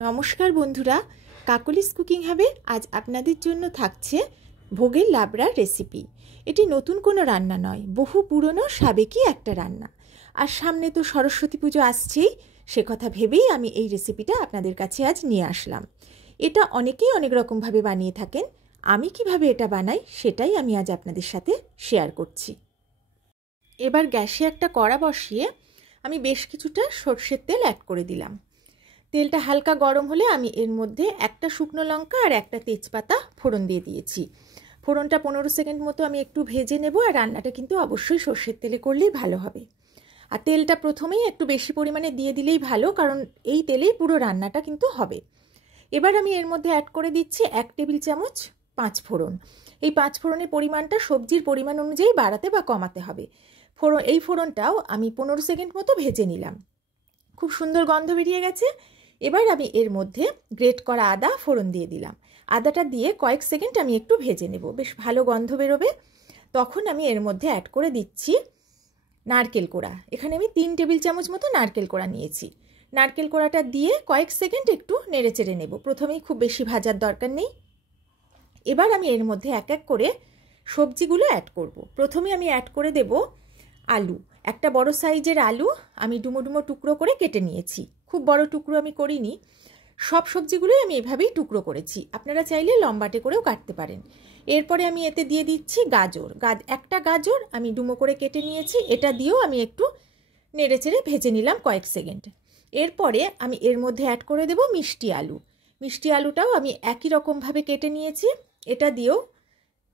নমস্কার বন্ধুরা, কাকলিস কুকিং হাবে আজ আপনাদের জন্য থাকছে ভোগের লাবড়ার রেসিপি। এটি নতুন কোনো রান্না নয়, বহু পুরনো সাবেকি একটা রান্না। আর সামনে তো সরস্বতী পুজো আসছেই, সে কথা ভেবেই আমি এই রেসিপিটা আপনাদের কাছে আজ নিয়ে আসলাম। এটা অনেকেই অনেক রকমভাবে বানিয়ে থাকেন, আমি কিভাবে এটা বানাই সেটাই আমি আজ আপনাদের সাথে শেয়ার করছি। এবার গ্যাসে একটা কড়া বসিয়ে আমি বেশ কিছুটা সর্ষের তেল অ্যাড করে দিলাম। তেলটা হালকা গরম হলে আমি এর মধ্যে একটা শুকনো লঙ্কা আর একটা তেজপাতা ফোড়ন দিয়ে দিয়েছি। ফোড়নটা 15 সেকেন্ড মতো আমি একটু ভেজে নেব। আর রান্নাটা কিন্তু অবশ্যই সর্ষের তেলে করলেই ভালো হবে। আর তেলটা প্রথমেই একটু বেশি পরিমাণে দিয়ে দিলেই ভালো, কারণ এই তেলেই পুরো রান্নাটা কিন্তু হবে। এবার আমি এর মধ্যে অ্যাড করে দিচ্ছি 1 টেবিল চামচ 5 ফোড়ন। এই 5 ফোড়নের পরিমাণটা সবজির পরিমাণ অনুযায়ী বাড়াতে বা কমাতে হবে। এই ফোড়নটাও আমি 15 সেকেন্ড মতো ভেজে নিলাম। খুব সুন্দর গন্ধ বেরিয়ে গেছে। এবার আমি এর মধ্যে গ্রেট করা আদা ফোড়ন দিয়ে দিলাম। আদাটা দিয়ে কয়েক সেকেন্ড আমি একটু ভেজে নেব, বেশ ভালো গন্ধ বেরোবে। তখন আমি এর মধ্যে অ্যাড করে দিচ্ছি নারকেল কোড়া। এখানে আমি 3 টেবিল চামচ মতো নারকেল কোড়া নিয়েছি। নারকেল কোড়াটা দিয়ে কয়েক সেকেন্ড একটু নেড়েচেড়ে নেব, প্রথমেই খুব বেশি ভাজার দরকার নেই। এবার আমি এর মধ্যে এক এক করে সবজিগুলো অ্যাড করব। প্রথমে আমি অ্যাড করে দেব আলু। একটা বড় সাইজের আলু আমি ডুমো ডুমো টুকরো করে কেটে নিয়েছি। খুব বড় টুকরো আমি করিনি, সব সবজিগুলোই আমি এভাবেই টুকরো করেছি। আপনারা চাইলে লম্বাটে করেও কাটতে পারেন। এরপরে আমি এতে দিয়ে দিচ্ছি গাজর। একটা গাজর আমি ডুমো করে কেটে নিয়েছি, এটা দিয়েও আমি একটু নেড়েচেড়ে ভেজে নিলাম কয়েক সেকেন্ড। এরপরে আমি এর মধ্যে অ্যাড করে দেব মিষ্টি আলু। মিষ্টি আলুটাও আমি একই রকমভাবে কেটে নিয়েছি, এটা দিয়েও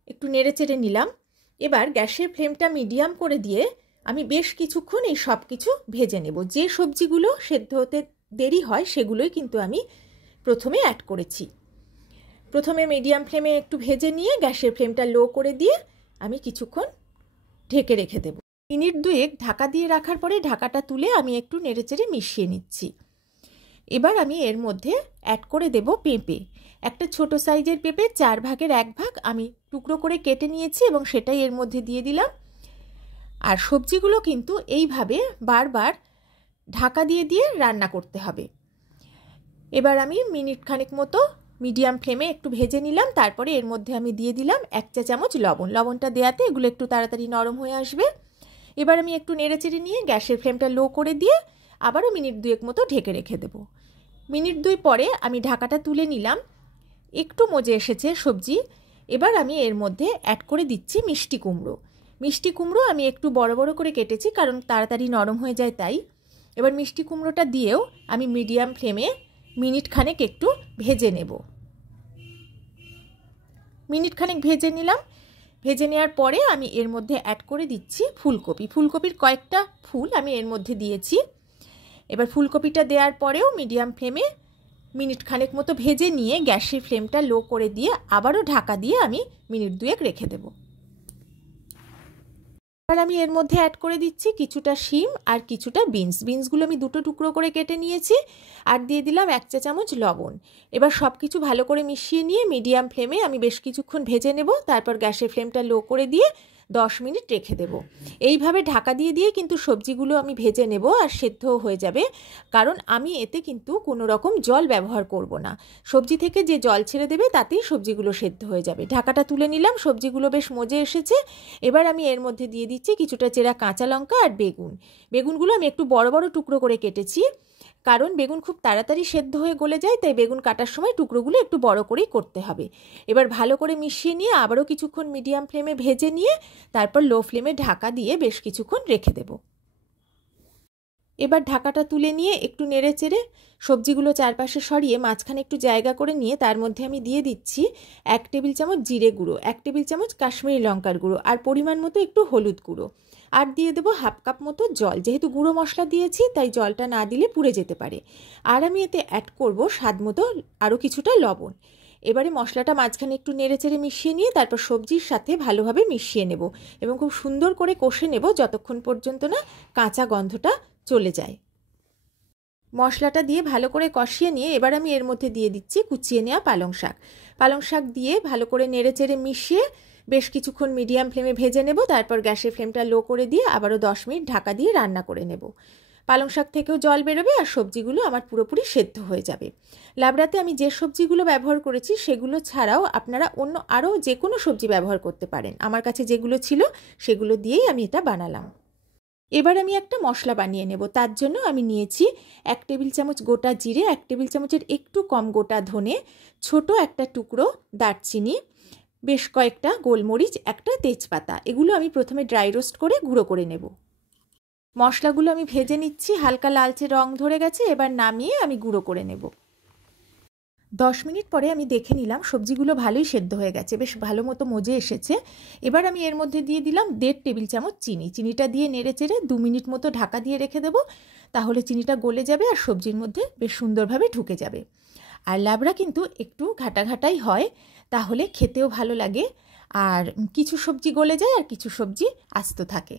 একটু নেড়েচেড়ে নিলাম। এবার গ্যাসের ফ্লেমটা মিডিয়াম করে দিয়ে আমি বেশ কিছুক্ষণ এই সব কিছু ভেজে নেব। যে সবজিগুলো সেদ্ধ হতে দেরি হয় সেগুলোই কিন্তু আমি প্রথমে অ্যাড করেছি। প্রথমে মিডিয়াম ফ্লেমে একটু ভেজে নিয়ে গ্যাসের ফ্লেমটা লো করে দিয়ে আমি কিছুক্ষণ ঢেকে রেখে দেব। মিনিট 2 ঢাকা দিয়ে রাখার পরে ঢাকাটা তুলে আমি একটু নেড়েচেড়ে মিশিয়ে নিচ্ছি। এবার আমি এর মধ্যে অ্যাড করে দেব পেঁপে। একটা ছোট সাইজের পেঁপে 4 ভাগের 1 ভাগ আমি টুকরো করে কেটে নিয়েছি এবং সেটাই এর মধ্যে দিয়ে দিলাম। আর সবজিগুলো কিন্তু এইভাবে বারবার ঢাকা দিয়ে দিয়ে রান্না করতে হবে। এবার আমি মিনিট খানেক মতো মিডিয়াম ফ্লেমে একটু ভেজে নিলাম। তারপরে এর মধ্যে আমি দিয়ে দিলাম 1 চা চামচ লবণ। লবণটা দেওয়াতে এগুলো একটু তাড়াতাড়ি নরম হয়ে আসবে। এবার আমি একটু নেড়েচেড়ে নিয়ে গ্যাসের ফ্লেমটা লো করে দিয়ে আবারও মিনিট 2 মতো ঢেকে রেখে দেব। মিনিট 2 পরে আমি ঢাকাটা তুলে নিলাম। একটু মজে এসেছে সবজি। এবার আমি এর মধ্যে অ্যাড করে দিচ্ছি মিষ্টি কুমড়ো। মিষ্টি কুমড়ো আমি একটু বড় বড় করে কেটেছি, কারণ তাড়াতাড়ি নরম হয়ে যায় তাই। এবার মিষ্টি কুমড়োটা দিয়েও আমি মিডিয়াম ফ্লেমে মিনিট খানেক একটু ভেজে নেব। মিনিট খানেক ভেজে নিলাম। ভেজে নেওয়ার পরে আমি এর মধ্যে অ্যাড করে দিচ্ছি ফুলকপি। ফুলকপির কয়েকটা ফুল আমি এর মধ্যে দিয়েছি। এবার ফুলকপিটা দেওয়ার পরেও মিডিয়াম ফ্লেমে মিনিট খানেক মতো ভেজে নিয়ে গ্যাসের ফ্লেমটা লো করে দিয়ে আবারও ঢাকা দিয়ে আমি মিনিট 2 রেখে দেব। এবার আমি এর মধ্যে অ্যাড করে দিচ্ছি কিছুটা শিম আর কিছুটা বিনস। বিনসগুলো আমি 2 টুকরো করে কেটে নিয়েছি আর দিয়ে দিলাম 1 চা চামচ লবণ। এবার সব কিছু ভালো করে মিশিয়ে নিয়ে মিডিয়াম ফ্লেমে আমি বেশ কিছুক্ষণ ভেজে নেব। তারপর গ্যাসের ফ্লেমটা লো করে দিয়ে 10 মিনিট রেখে দেব। এইভাবে ঢাকা দিয়ে দিয়ে কিন্তু সবজিগুলো আমি ভেজে নেব আর সেদ্ধও হয়ে যাবে, কারণ আমি এতে কিন্তু কোনো রকম জল ব্যবহার করব না। সবজি থেকে যে জল ছেড়ে দেবে তাতেই সবজিগুলো সেদ্ধ হয়ে যাবে। ঢাকাটা তুলে নিলাম, সবজিগুলো বেশ মজে এসেছে। এবার আমি এর মধ্যে দিয়ে দিচ্ছি কিছুটা চেরা কাঁচা লঙ্কা আর বেগুন। বেগুনগুলো আমি একটু বড় বড় টুকরো করে কেটেছি, কারণ বেগুন খুব তাড়াতাড়ি সেদ্ধ হয়ে গলে যায়, তাই বেগুন কাটার সময় টুকরোগুলো একটু বড় করেই করতে হবে। এবার ভালো করে মিশিয়ে নিয়ে আবারও কিছুক্ষণ মিডিয়াম ফ্লেমে ভেজে নিয়ে তারপর লো ফ্লেমে ঢাকা দিয়ে বেশ কিছুক্ষণ রেখে দেব। এবার ঢাকাটা তুলে নিয়ে একটু নেড়েচেড়ে সবজিগুলো চারপাশে সরিয়ে মাঝখানে একটু জায়গা করে নিয়ে তার মধ্যে আমি দিয়ে দিচ্ছি 1 টেবিল চামচ জিরে গুঁড়ো, 1 টেবিল চামচ কাশ্মীরি লঙ্কার গুঁড়ো আর পরিমাণ মতো একটু হলুদ গুঁড়ো। আর দিয়ে দেবো 1/2 কাপ মতো জল। যেহেতু গুঁড়ো মশলা দিয়েছি তাই জলটা না দিলে পুড়ে যেতে পারে। আর আমি এতে অ্যাড করব স্বাদ মতো আরও কিছুটা লবণ। এবারে মশলাটা মাঝখানে একটু নেড়েচেড়ে মিশিয়ে নিয়ে তারপর সবজির সাথে ভালোভাবে মিশিয়ে নেব এবং খুব সুন্দর করে কষে নেব যতক্ষণ পর্যন্ত না কাঁচা গন্ধটা চলে যায়। মশলাটা দিয়ে ভালো করে কষিয়ে নিয়ে এবার আমি এর মধ্যে দিয়ে দিচ্ছি কুচিয়ে নেওয়া পালং শাক। পালং শাক দিয়ে ভালো করে নেড়েচেড়ে মিশিয়ে বেশ কিছুক্ষণ মিডিয়াম ফ্লেমে ভেজে নেব। তারপর গ্যাসের ফ্লেমটা লো করে দিয়ে আবারও 10 মিনিট ঢাকা দিয়ে রান্না করে নেব। পালং শাক থেকেও জল বেরোবে আর সবজিগুলো আমার পুরোপুরি সেদ্ধ হয়ে যাবে। লাবড়াতে আমি যে সবজিগুলো ব্যবহার করেছি সেগুলো ছাড়াও আপনারা অন্য আরও যে কোনো সবজি ব্যবহার করতে পারেন। আমার কাছে যেগুলো ছিল সেগুলো দিয়েই আমি এটা বানালাম। এবার আমি একটা মশলা বানিয়ে নেব। তার জন্য আমি নিয়েছি 1 টেবিল চামচ গোটা জিরে, 1 টেবিল চামচের একটু কম গোটা ধনে, ছোট একটা টুকরো দারচিনি, বেশ কয়েকটা গোলমরিচ, একটা তেজপাতা। এগুলো আমি প্রথমে ড্রাই রোস্ট করে গুঁড়ো করে নেব। মশলাগুলো আমি ভেজে নিচ্ছি, হালকা লালচে রং ধরে গেছে। এবার নামিয়ে আমি গুঁড়ো করে নেব। 10 মিনিট পরে আমি দেখে নিলাম সবজিগুলো ভালোই সেদ্ধ হয়ে গেছে, বেশ ভালো মতো মজে এসেছে। এবার আমি এর মধ্যে দিয়ে দিলাম 1.5 টেবিল চামচ চিনি। চিনিটা দিয়ে নেড়ে চেড়ে 2 মিনিট মতো ঢাকা দিয়ে রেখে দেবো, তাহলে চিনিটা গলে যাবে আর সবজির মধ্যে বেশ সুন্দরভাবে ঢুকে যাবে। আর লাবড়া কিন্তু একটু ঘাটাঘাটাই হয়, তাহলে খেতেও ভালো লাগে। আর কিছু সবজি গলে যায় আর কিছু সবজি আস্ত থাকে।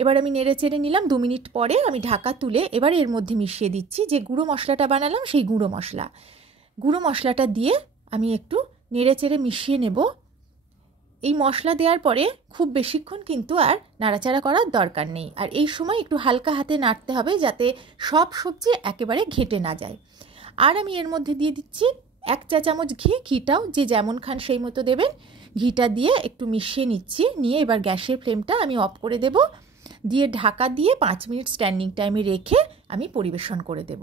এবার আমি নেড়ে চেড়ে নিলাম। 2 মিনিট পরে আমি ঢাকা তুলে এবার এর মধ্যে মিশিয়ে দিচ্ছি যে গুঁড়ো মশলাটা বানালাম, সেই গুঁড়ো মশলাটা দিয়ে আমি একটু নেড়ে চেড়ে মিশিয়ে নেব। এই মশলা দেওয়ার পরে খুব বেশিক্ষণ কিন্তু আর নাড়াচাড়া করার দরকার নেই। আর এই সময় একটু হালকা হাতে নাড়তে হবে যাতে সব সবজি একেবারে ঘেঁটে না যায়। আর আমি এর মধ্যে দিয়ে দিচ্ছি 1 চা চামচ ঘি। ঘিটাও যে যেমন খান সেই মতো দেবেন। ঘিটা দিয়ে একটু মিশিয়ে নিচ্ছি। নিয়ে এবার গ্যাসের ফ্লেমটা আমি অফ করে দেব, দিয়ে ঢাকা দিয়ে 5 মিনিট স্ট্যান্ডিং টাইমে রেখে আমি পরিবেশন করে দেব।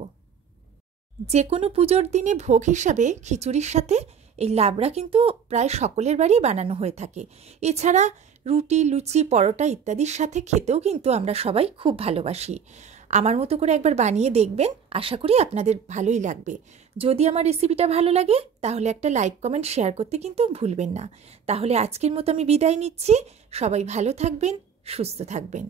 যে কোনো পুজোর দিনে ভোগ হিসাবে খিচুড়ির সাথে এই লাবড়া কিন্তু প্রায় সকলের বাড়ি বানানো হয়ে থাকে। এছাড়া রুটি, লুচি, পরোটা ইত্যাদির সাথে খেতেও কিন্তু আমরা সবাই খুব ভালোবাসি। আমার মতো করে একবার বানিয়ে দেখবেন, আশা করি আপনাদের ভালোই লাগবে। যদি আমার রেসিপিটা ভালো লাগে তাহলে একটা লাইক, কমেন্ট, শেয়ার করতে কিন্তু ভুলবেন না। তাহলে আজকের মতো আমি বিদায় নিচ্ছি। সবাই ভালো থাকবেন, সুস্থ থাকবেন।